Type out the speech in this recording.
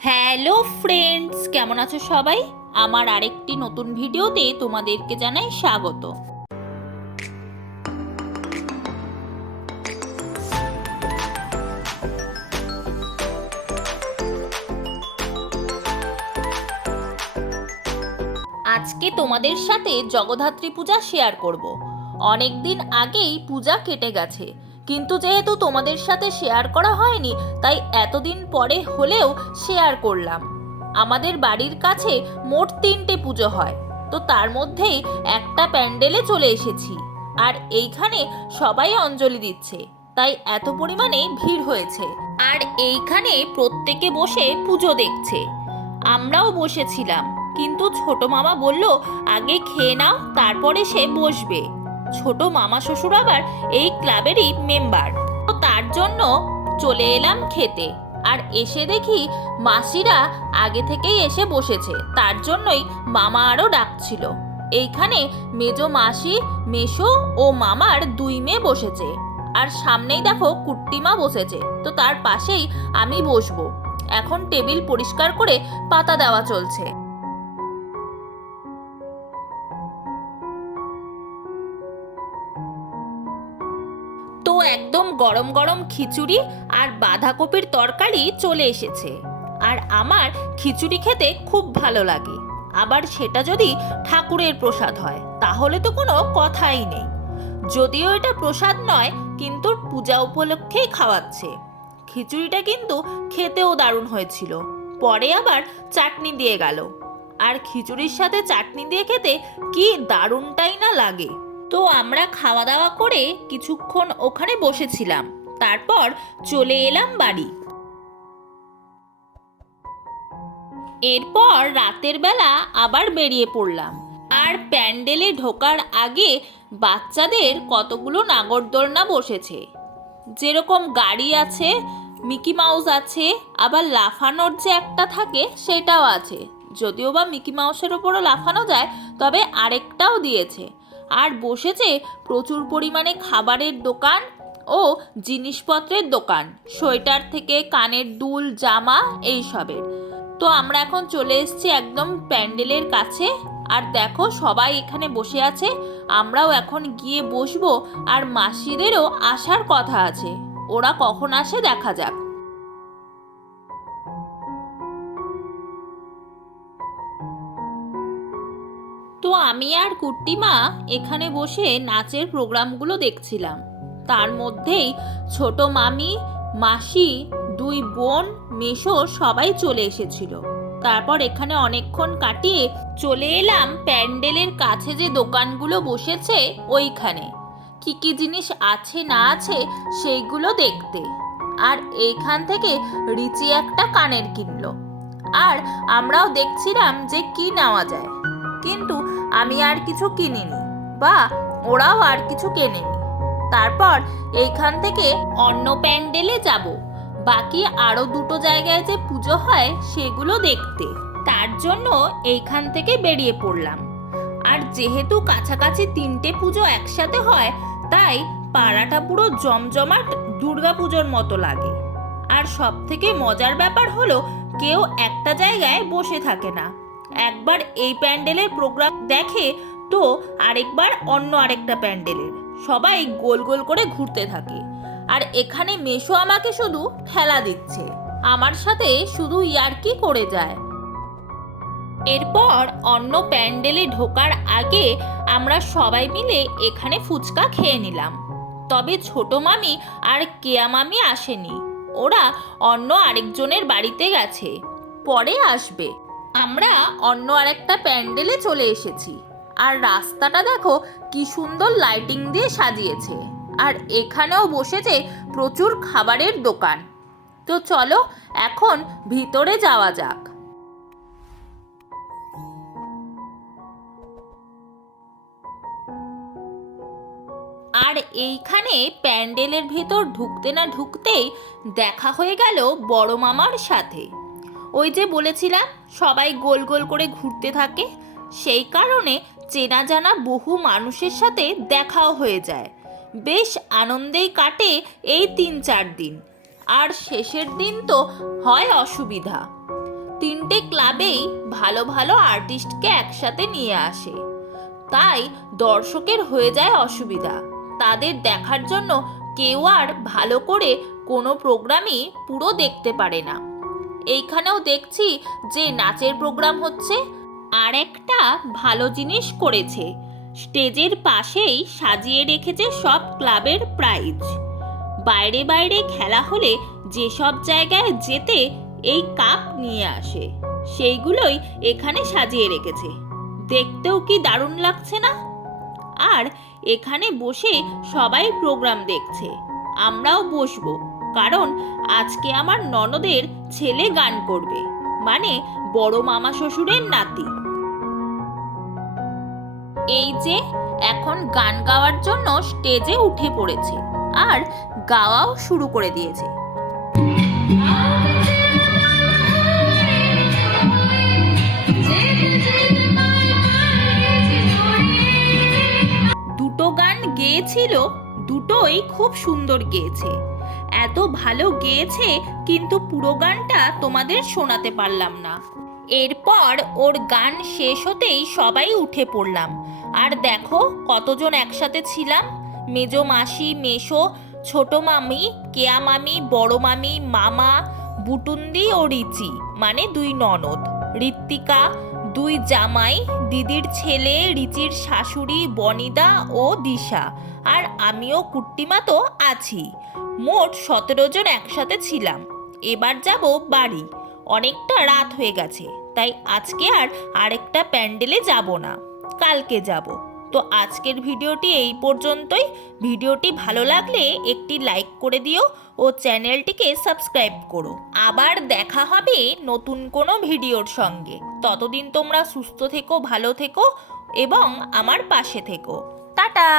Hello friends, কেমন আছো সবাই? আমার আরেকটি নতুন ভিডিওতে তোমাদেরকে জানাই স্বাগত। আজকে তোমাদের সাথে জগদ্ধাত্রী পূজা শেয়ার করব। অনেক দিন আগেই পূজা কেটে গেছে, কিন্তু যেহেতু তোমাদের সাথে শেয়ার করা হয়নি, তাই এতদিন পরে হলেও শেয়ার করলাম। আমাদের বাড়ির কাছে মোট 3টে পুজো হয়, তো তার মধ্যেই একটা প্যান্ডেলে চলে এসেছি। আর এইখানে সবাই অঞ্জলি দিচ্ছে, তাই এত পরিমাণে ভিড় হয়েছে। আর এইখানে প্রত্যেকে বসে পুজো দেখছে, আমরাও বসেছিলাম, কিন্তু ছোট মামা বলল আগে খেয়ে নাও, তারপরে সে বসবে। ছোট মামা শ্বশুর আবার এই ক্লাবেরই মেম্বার, তো তার জন্য চলে এলাম খেতে। আর এসে দেখি মাসিরা আগে থেকেই এসে বসেছে, তার জন্যই মামা আরও ডাকছিল। এইখানে মেজো মাসি, মেশো ও মামার 2 মেয়ে বসেছে। আর সামনেই দেখো কুট্টিমা বসেছে, তো তার পাশেই আমি বসবো। এখন টেবিল পরিষ্কার করে পাতা দেওয়া চলছে। তো একদম গরম গরম খিচুড়ি আর বাঁধাকপির তরকারি চলে এসেছে। আর আমার খিচুড়ি খেতে খুব ভালো লাগে, আবার সেটা যদি ঠাকুরের প্রসাদ হয় তাহলে তো কোনো কথাই নেই। যদিও এটা প্রসাদ নয়, কিন্তু পূজা উপলক্ষেই খাওয়াচ্ছে। খিচুড়িটা কিন্তু খেতেও দারুণ হয়েছিল। পরে আবার চাটনি দিয়ে গেল, আর খিচুড়ির সাথে চাটনি দিয়ে খেতে কি দারুণটাই না লাগে। তো আমরা খাওয়া দাওয়া করে কিছুক্ষণ ওখানে বসেছিলাম, তারপর চলে এলাম বাড়ি। এরপর রাতের বেলা আবার বেরিয়ে পড়লাম। আর প্যান্ডেলে ঢোকার আগে বাচ্চাদের কতগুলো নাগরদোলনা বসেছে, যেরকম গাড়ি আছে, মিকি মাউস আছে, আবার লাফানোর যে একটা থাকে সেটাও আছে। যদিও বা মিকি মাউসের ওপরও লাফানো যায়, তবে আরেকটাও দিয়েছে। আর বসেছে প্রচুর পরিমাণে খাবারের দোকান ও জিনিসপত্রের দোকান, সোয়েটার থেকে কানের দুল, জামা, এইসবের। তো আমরা এখন চলে এসেছি একদম প্যান্ডেলের কাছে। আর দেখো সবাই এখানে বসে আছে, আমরাও এখন গিয়ে বসবো। আর মাসিদেরও আসার কথা আছে, ওরা কখন আসে দেখা যাক। তো আমি আর কুট্টিমা এখানে বসে নাচের প্রোগ্রামগুলো দেখছিলাম। তার মধ্যেই ছোট মামি, মাসি, 2 বোন, মেশো সবাই চলে এসেছিল। তারপর এখানে অনেকক্ষণ কাটিয়ে চলে এলাম প্যান্ডেলের কাছে যে দোকানগুলো বসেছে ওইখানে কি কি জিনিস আছে না আছে সেইগুলো দেখতে। আর এইখান থেকে রিচি একটা কানের কিনলো, আর আমরাও দেখছিলাম যে কি নেওয়া যায়, কিন্তু আমি আর কিছু কিনিনি, বা ওরাও আর কিছু কেনেনি। তারপর এইখান থেকে অন্য প্যান্ডেলে যাব, বাকি আরো 2টো জায়গায় যে পুজো হয় সেগুলো দেখতে। তার জন্য এইখান থেকে বেরিয়ে পড়লাম। আর যেহেতু কাছাকাছি 3টে পুজো একসাথে হয়, তাই পাড়াটা পুরো জমজমাট দুর্গাপুজোর মতো লাগে। আর সব থেকে মজার ব্যাপার হলো কেউ একটা জায়গায় বসে থাকে না। একবার এই প্যান্ডেলের প্রোগ্রাম দেখে, তো আরেকবার অন্য আরেকটা প্যান্ডেলের। সবাই গোল গোল করে ঘুরতে থাকে। আর এখানে মেশো আমাকে শুধু ঠেলা দিচ্ছে, আমার সাথে শুধু ইয়ার্কি করে যায়। এরপর অন্য প্যান্ডেলে ঢোকার আগে আমরা সবাই মিলে এখানে ফুচকা খেয়ে নিলাম। তবে ছোট মামি আর কেয়া মামি আসেনি, ওরা অন্য আরেকজনের বাড়িতে গেছে, পরে আসবে। আমরা অন্য আরেকটা প্যান্ডেলে চলে এসেছি। আর রাস্তাটা দেখো কি সুন্দর লাইটিং দিয়ে সাজিয়েছে। আর এখানেও বসেছে প্রচুর খাবারের দোকান। তো চলো এখন ভিতরে যাওয়া যাক। আর এইখানে প্যান্ডেলের ভেতর ঢুকতে না ঢুকতেই দেখা হয়ে গেল বড় মামার সাথে। ওই যে বলেছিলাম সবাই গোল গোল করে ঘুরতে থাকে, সেই কারণে চেনা জানা বহু মানুষের সাথে দেখাও হয়ে যায়। বেশ আনন্দেই কাটে এই 3-4 দিন। আর শেষের দিন তো হয় অসুবিধা। তিনটে ক্লাবেই ভালো ভালো আর্টিস্টকে একসাথে নিয়ে আসে, তাই দর্শকের হয়ে যায় অসুবিধা। তাদের দেখার জন্য কেউ আর ভালো করে কোনো প্রোগ্রামই পুরো দেখতে পারে না। এইখানেও দেখছি যে নাচের প্রোগ্রাম হচ্ছে। আর একটা ভালো জিনিস করেছে, স্টেজের পাশেই সাজিয়ে রেখেছে সব ক্লাবের প্রাইজ। বাইরে বাইরে খেলা হলে যেসব জায়গায় যেতে এই কাপ নিয়ে আসে, সেইগুলোই এখানে সাজিয়ে রেখেছে। দেখতেও কি দারুণ লাগছে না? আর এখানে বসে সবাই প্রোগ্রাম দেখছে, আমরাও বসবো, কারণ আজকে আমার ননদের ছেলে গান করবে, মানে বড় মামা শ্বশুরের নাতি। এই যে এখন গান গাওয়ার জন্য স্টেজে উঠে পড়েছে আর গাওয়াও শুরু করে দিয়েছে। দুটো গান গেয়েছিল, দুটোই খুব সুন্দর গেয়েছে। এত ভালো গেয়েছে, কিন্তু পুরো গানটা তোমাদের শোনাতে পারলাম না। এরপর ওর গান শেষ হতেই সবাই উঠে পড়লাম। আর দেখো কতজন একসাথে ছিলাম, মেজো মাসি, মেশো, ছোট মামি, কেয়া মামি, বড় মামি, মামা, বুটুন্দি ও রিচি মানে দুই ননদ, ঋত্বিকা, দুই জামাই, দিদির ছেলে, রিচির শাশুড়ি বনিদা ও দিশা, আর আমিও কুট্টিমা তো আছি। মোট 17 জন একসাথে ছিলাম। এবার যাব বাড়ি, অনেকটা রাত হয়ে গেছে, তাই আজকে আর আরেকটা প্যান্ডেলে যাব না, কালকে যাব। তো আজকের ভিডিওটি এই পর্যন্তই। ভিডিওটি ভালো লাগলে একটি লাইক করে দিও ও চ্যানেলটিকে সাবস্ক্রাইব করো। আবার দেখা হবে নতুন কোনো ভিডিওর সঙ্গে। ততদিন তোমরা সুস্থ থেকো, ভালো থেকো এবং আমার পাশে থেকো। টাটা।